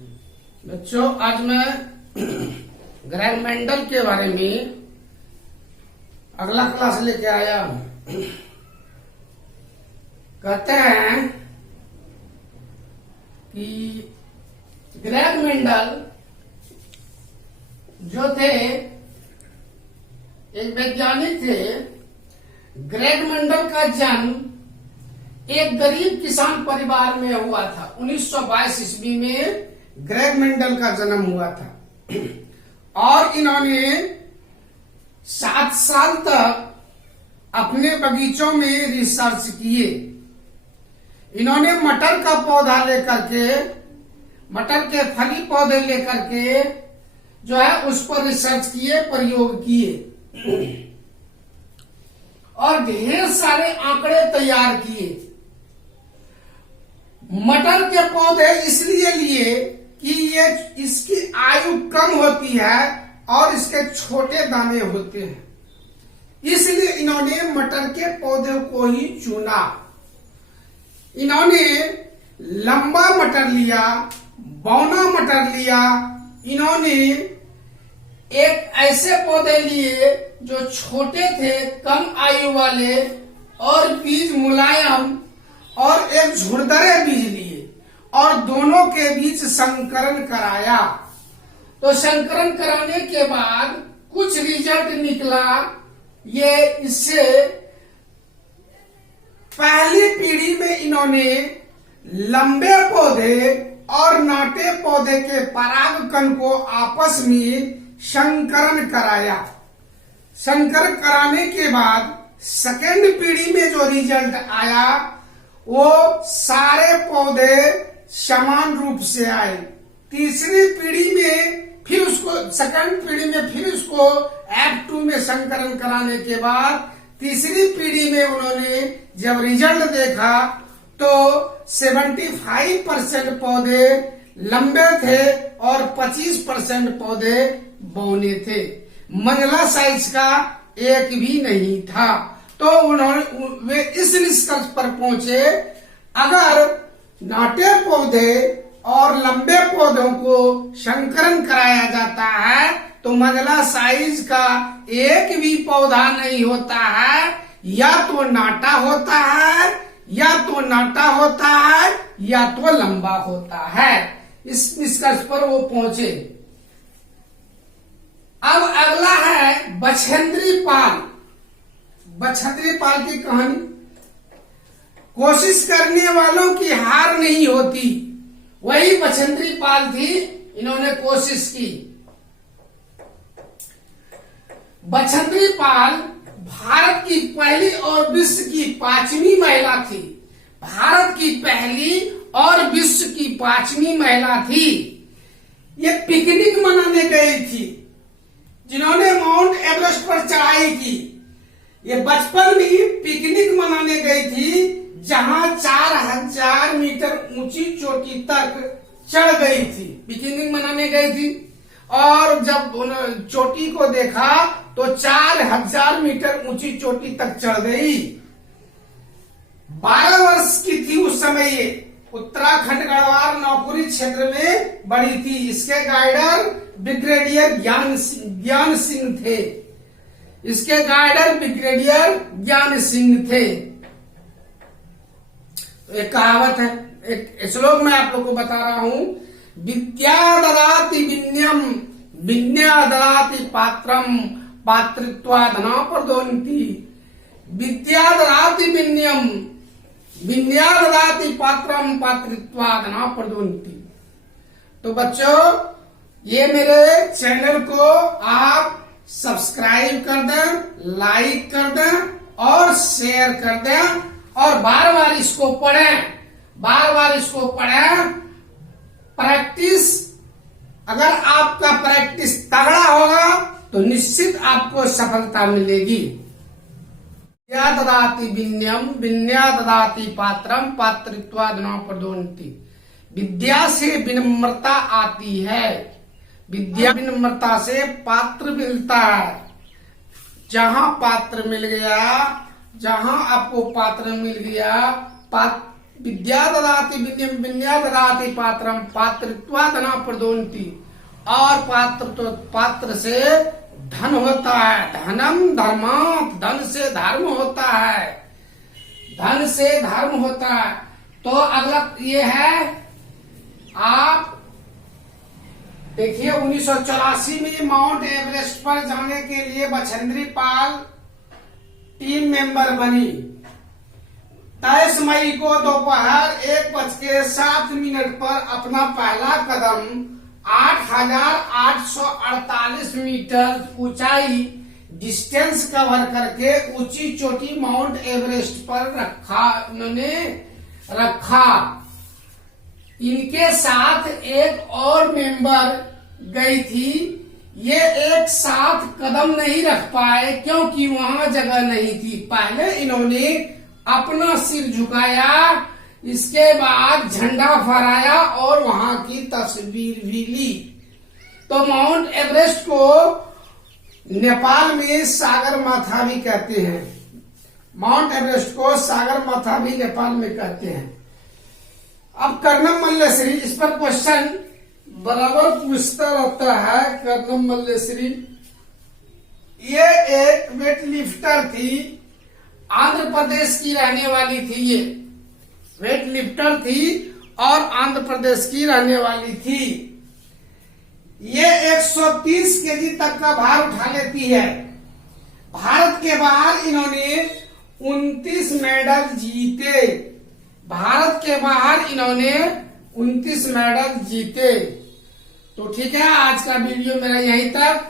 बच्चों, आज मैं ग्रेग मेंडल के बारे में अगला क्लास लेके आया हूं। कहते हैं कि ग्रेग मेंडल जो थे एक वैज्ञानिक थे। ग्रेग मेंडल का जन्म एक गरीब किसान परिवार में हुआ था। 1922 ईस्वी में ग्रेग मेंडल का जन्म हुआ था और इन्होंने 7 साल तक अपने बगीचों में रिसर्च किए। इन्होंने मटर का पौधा लेकर के, मटर के फली पौधे लेकर के जो है उस पर रिसर्च किए, प्रयोग किए और ढेर सारे आंकड़े तैयार किए। मटर के पौधे इसलिए लिए कि ये इसकी आयु कम होती है और इसके छोटे दाने होते हैं, इसलिए इन्होंने मटर के पौधे को ही चुना। इन्होंने लंबा मटर लिया, बौना मटर लिया। इन्होंने एक ऐसे पौधे लिए जो छोटे थे, कम आयु वाले और बीज मुलायम, और एक झुरदरे बीज लिए और दोनों के बीच संकरण कराया। तो संकरण कराने के बाद कुछ रिजल्ट निकला। ये इससे पहली पीढ़ी में इन्होंने लंबे पौधे और नाटे पौधे के परागकण को आपस में संकरण कराया। संकरण कराने के बाद सेकेंड पीढ़ी में जो रिजल्ट आया वो सारे पौधे समान रूप से आए। तीसरी पीढ़ी में फिर उसको, सेकंड पीढ़ी में फिर उसको F2 में संकरण कराने के बाद तीसरी पीढ़ी में उन्होंने जब रिजल्ट देखा तो 75% पौधे लंबे थे और 25% पौधे बौने थे। मंझला साइज का एक भी नहीं था। तो उन्होंने वे इस निष्कर्ष पर पहुंचे, अगर नाटे पौधे और लंबे पौधों को संकरण कराया जाता है तो मंझला साइज का एक भी पौधा नहीं होता है, या तो नाटा होता है, या तो नाटा होता है, या तो लंबा होता है। इस निष्कर्ष पर वो पहुंचे। अब अगला है बछेंद्री पाल। बछेंद्री पाल की कहानी। कोशिश करने वालों की हार नहीं होती, वही बछेंद्री पाल थी। इन्होंने कोशिश की। बछेंद्री पाल भारत की पहली और विश्व की 5वीं महिला थी। भारत की पहली और विश्व की 5वीं महिला थी। ये पिकनिक मनाने गई थी, जिन्होंने माउंट एवरेस्ट पर चढ़ाई की। ये बचपन में पिकनिक मनाने गई थी, जहां 4000 मीटर ऊंची चोटी तक चढ़ गई थी। पिकनिक मनाने गई थी और जब चोटी को देखा तो 4000 मीटर ऊंची चोटी तक चढ़ गई। 12 वर्ष की थी उस समय। ये उत्तराखंड गढ़वाल नौकुरी क्षेत्र में बड़ी थी। इसके गाइडर ब्रिगेडियर ज्ञान सिंह थे। इसके गाइडर ब्रिगेडियर ज्ञान सिंह थे। एक कहावत है, एक श्लोक मैं आप लोग को बता रहा हूं। विद्या ददाति विनयम, विनया ददाति पात्रम, पात्रित्वादना प्रदोन्ति। विद्या ददाति विनयम, विनया ददाति पात्रम, पात्रित्वादना प्रदोन्ति। तो बच्चों, ये मेरे चैनल को आप सब्सक्राइब कर दें, लाइक कर दें और शेयर कर दें और बार बार इसको पढ़ें, बार बार इसको पढ़ें। प्रैक्टिस, अगर आपका प्रैक्टिस तगड़ा होगा तो निश्चित आपको सफलता मिलेगी। विद्या ददाति विनयम, विनया ददाति पात्रम, पात्रित्वादना प्रदोन्ति। विद्या से विनम्रता आती है। विद्या विनम्रता से पात्र मिलता है। जहां पात्र मिल गया, जहां आपको पात्र मिल गया, विद्या ददाति विद्यम विद्या ददाति पात्रम पात्रत्वादना प्रदोन्ति। और पात्र से धन होता है, धनम धर्मात्, धन से धर्म होता है, धन से धर्म होता है। तो अगला ये है, आप देखिए 1984 में माउंट एवरेस्ट पर जाने के लिए बछेंद्री पाल टीम मेंबर बनी। 23 मई को दोपहर 1:07 पर अपना पहला कदम 8,848 मीटर ऊंचाई डिस्टेंस कवर करके ऊंची चोटी माउंट एवरेस्ट पर उन्होंने रखा। इनके साथ एक और मेंबर गई थी। ये एक साथ कदम नहीं रख पाए क्योंकि वहां जगह नहीं थी। पहले इन्होंने अपना सिर झुकाया, इसके बाद झंडा फहराया और वहां की तस्वीर भी ली। तो माउंट एवरेस्ट को नेपाल में सागर माथा भी कहते हैं। माउंट एवरेस्ट को सागर माथा भी नेपाल में कहते हैं। अब कर्णम मल्लेश्वरी, इस पर क्वेश्चन बराबर पूछता रहता है। कर्णम मल्लेश्वरी ये एक वेट लिफ्टर थी, आंध्र प्रदेश की रहने वाली थी। ये वेट लिफ्टर थी और आंध्र प्रदेश की रहने वाली थी। ये 130 केजी तक का भार उठा लेती है। भारत के बाहर इन्होंने 29 मेडल जीते। भारत के बाहर इन्होंने 29 मेडल जीते। तो ठीक है, आज का वीडियो मेरा यहीं तक।